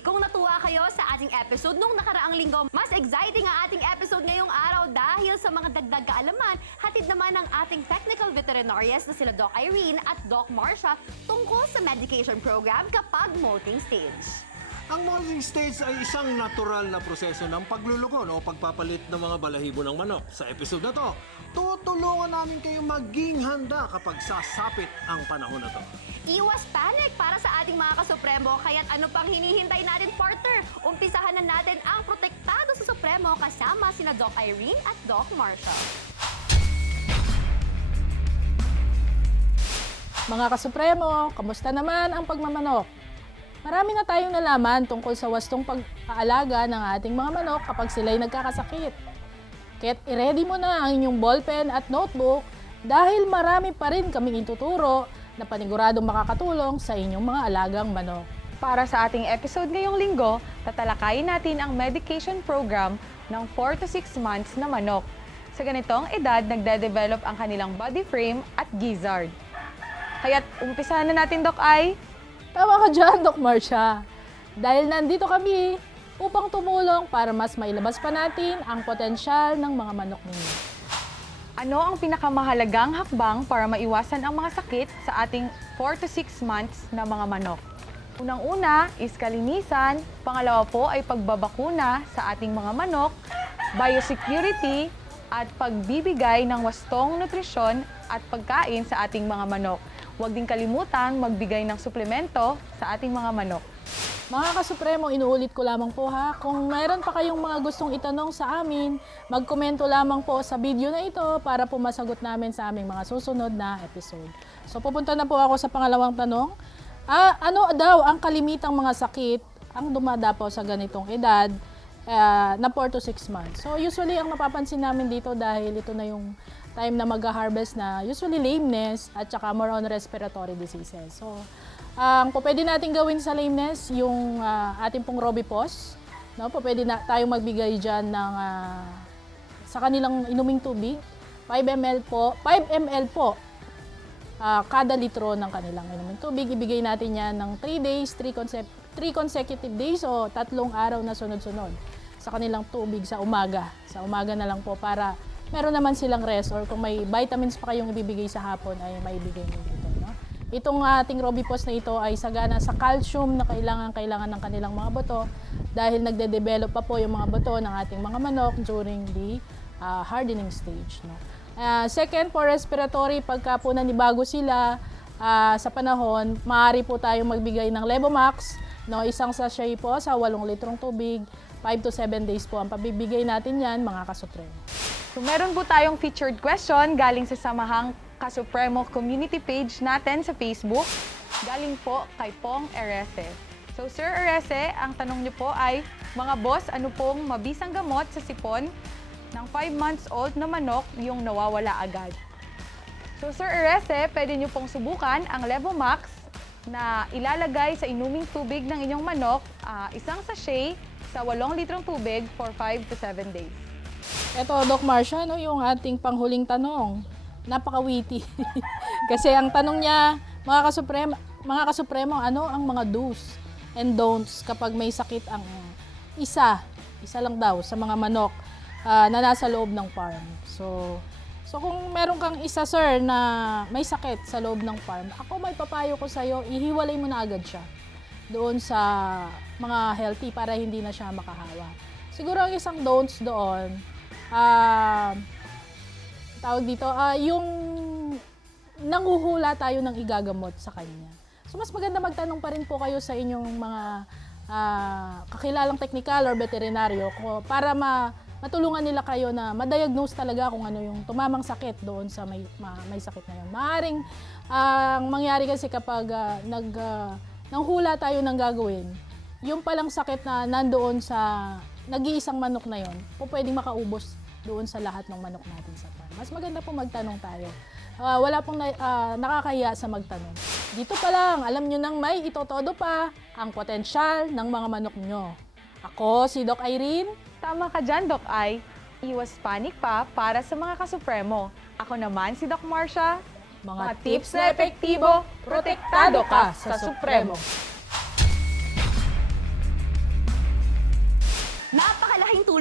TV. Kung natuwa kayo sa ating episode nung nakaraang linggo, mas exciting ang ating episode ngayong araw dahil sa mga dagdag kaalaman, hatid naman ng ating technical veterinarians na sila Doc Irene at Doc Marsha tungkol sa medication program kapag molting stage. Ang molting stage ay isang natural na proseso ng paglulugon o pagpapalit ng mga balahibo ng manok. Sa episode na to, tutulungan namin kayo maging handa kapag sasapit ang panahon na to. Iwas panic para sa ating mga kasupremo, kaya't ano pang hinihintay natin, partner? Umpisahan na natin ang protektado sa Supremo kasama sina Doc Irene at Doc Marsha. Mga kasupremo, kamusta naman ang pagmamanok? Marami na tayong nalaman tungkol sa wastong pag-aalaga ng ating mga manok kapag sila'y nagkakasakit. Kaya't i-ready mo na ang inyong ballpen at notebook dahil marami pa rin kaming ituturo na paniguradong makakatulong sa inyong mga alagang manok. Para sa ating episode ngayong linggo, tatalakayin natin ang medication program ng 4 to 6 months na manok. Sa ganitong edad, nagde-develop ang kanilang body frame at gizzard. Kaya't umpisahan na natin, Doc Ay. Tama ka dyan, Doc Marcia. Dahil nandito kami upang tumulong para mas mailabas pa natin ang potensyal ng mga manok ninyo. Ano ang pinakamahalagang hakbang para maiwasan ang mga sakit sa ating 4 to 6 months na mga manok? Unang-una is kalinisan, pangalawa po ay pagbabakuna sa ating mga manok, biosecurity, at pagbibigay ng wastong nutrisyon at pagkain sa ating mga manok. Huwag din kalimutan magbigay ng suplemento sa ating mga manok. Mga kasupremo, inuulit ko lamang po ha, kung mayroon pa kayong mga gustong itanong sa amin, magkomento lamang po sa video na ito para po masagot namin sa aming mga susunod na episode. So pupunta na po ako sa pangalawang tanong. Ah, ano daw ang kalimitang mga sakit ang dumadapo sa ganitong edad ah, na 4 to 6 months? So usually ang napapansin namin dito dahil ito na yung time na mag-harvest na usually lameness at saka more on respiratory diseases. So ang po pwede natin gawin sa lameness, yung ah, ating pong Robipos. No, pwede na tayong magbigay diyan ng ah, sa kanilang inuming tubig. 5 ml po, 5 ml po ah, kada litro ng kanilang inuming tubig. Ibigay natin yan ng 3 days, 3 consec- 3 consecutive days o tatlong araw na sunod-sunod sa kanilang tubig sa umaga. Sa umaga na lang po para meron naman silang rest or kung may vitamins pa kayong ibibigay sa hapon ay maibigay nyo? Itong ating Robipos na ito ay sagana sa calcium na kailangan kailangan ng kanilang mga buto dahil nagde-develop pa po yung mga buto ng ating mga manok during the ah, hardening stage. No? Ah, second, for respiratory, pagka po nanibago sila ah, sa panahon, maaari po tayong magbigay ng Levomax, no? isang sachet po sa 8 litrong tubig, 5 to 7 days po ang pabibigay natin yan, mga kasupremo. So meron po tayong featured question galing sa Samahang Kasupremo community page natin sa Facebook. Galing po kay Pong Erese. So Sir Erese, ang tanong niyo po ay, mga boss, ano pong mabisang gamot sa sipon ng 5 months old na manok yung nawawala agad? So Sir Erese, pwede niyo pong subukan ang Levomax na ilalagay sa inuming tubig ng inyong manok, ah, isang sachet sa 8 litrong tubig for 5 to 7 days. Ito, Doc Marcia, no, yung ating panghuling tanong. Napaka-witty. Kasi ang tanong niya, mga kasupremo, mga kasupremo, ano ang mga do's and don'ts kapag may sakit ang isa, isa lang daw sa mga manok ah, na nasa loob ng farm. So, so kung meron kang isa, sir, na may sakit sa loob ng farm, ako may papayo ko sa'yo, ihiwalay mo na agad siya doon sa mga healthy para hindi na siya makahawa. Siguro ang isang don'ts doon, ah, tawag dito, ah, yung nanguhula tayo ng igagamot sa kanya. So mas maganda magtanong pa rin po kayo sa inyong mga ah, kakilalang teknikal or veterinaryo para ma matulungan nila kayo na ma-diagnose talaga kung ano yung tumamang sakit doon sa may ma- may sakit na yun. Maaring ang mangyari kasi kapag ah, nag ah, nanghula tayo ng gagawin, yung palang sakit na nandoon sa nag-iisang manok na yon, po pwedeng makaubos doon sa lahat ng manok natin sa farm. Mas maganda po magtanong tayo. Ah, wala pong na, ah, nakakahiya sa magtanong. Dito pa lang, alam nyo nang may itotodo pa ang potensyal ng mga manok nyo. Ako, si Doc Irene. Tama ka dyan, Doc Ay. Iwas panic pa para sa mga kasupremo. Ako naman si Doc Marcia. Mga tips na epektibo, protektado ka sa Supremo.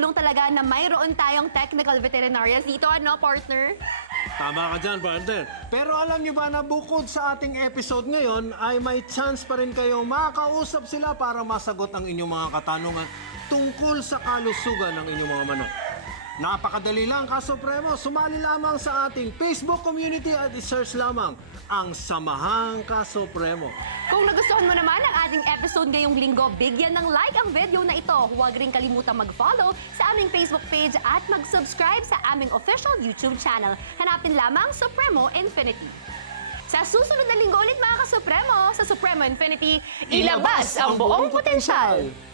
Tulong talaga na mayroon tayong technical veterinarians dito, ano, partner? Tama ka dyan, partner. Pero alam nyo ba na bukod sa ating episode ngayon, ay may chance pa rin kayong makausap sila para masagot ang inyong mga katanungan tungkol sa kalusugan ng inyong mga manok. Napakadali lang, Kasupremo. Sumali lamang sa ating Facebook community at i-search lamang ang Samahang Kasupremo. Kung nagustuhan mo naman ang ating episode ngayong linggo, bigyan ng like ang video na ito. Huwag rin kalimutang mag-follow sa aming Facebook page at mag-subscribe sa aming official YouTube channel. Hanapin lamang Supremo Infinity. Sa susunod na linggo ulit mga ka-Supremo, sa Supremo Infinity, ilabas ang buong potensyal!